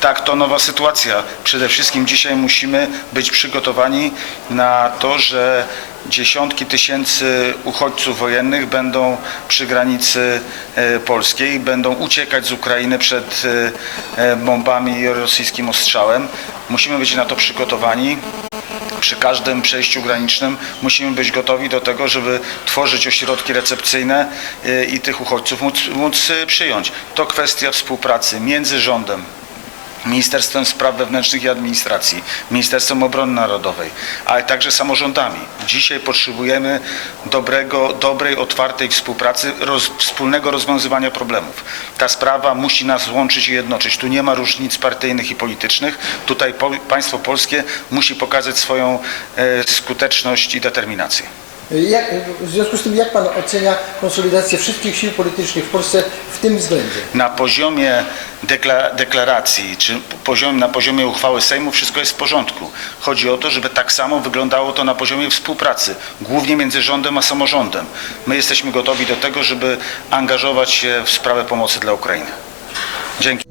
Tak, to nowa sytuacja. Przede wszystkim dzisiaj musimy być przygotowani na to, że dziesiątki tysięcy uchodźców wojennych będą przy granicy e, polskiej, będą uciekać z Ukrainy przed e, e, bombami i rosyjskim ostrzałem. Musimy być na to przygotowani przy każdym przejściu granicznym musimy być gotowi do tego, żeby tworzyć ośrodki recepcyjne i tych uchodźców móc, móc przyjąć. To kwestia współpracy między rządem, Ministerstwem Spraw Wewnętrznych i Administracji, Ministerstwem Obrony Narodowej, ale także samorządami. Dzisiaj potrzebujemy dobrego, dobrej, otwartej współpracy, roz, wspólnego rozwiązywania problemów. Ta sprawa musi nas łączyć i jednoczyć. Tu nie ma różnic partyjnych i politycznych. Tutaj po, państwo polskie musi pokazać swoją e, skuteczność i determinację. Jak, w związku z tym, jak Pan ocenia konsolidację wszystkich sił politycznych w Polsce w tym względzie? na poziomie dekla- deklaracji, czy poziom, na poziomie uchwały Sejmu wszystko jest w porządku. Chodzi o to, żeby tak samo wyglądało to na poziomie współpracy, głównie między rządem a samorządem. My jesteśmy gotowi do tego, żeby angażować się w sprawę pomocy dla Ukrainy. Dzięki.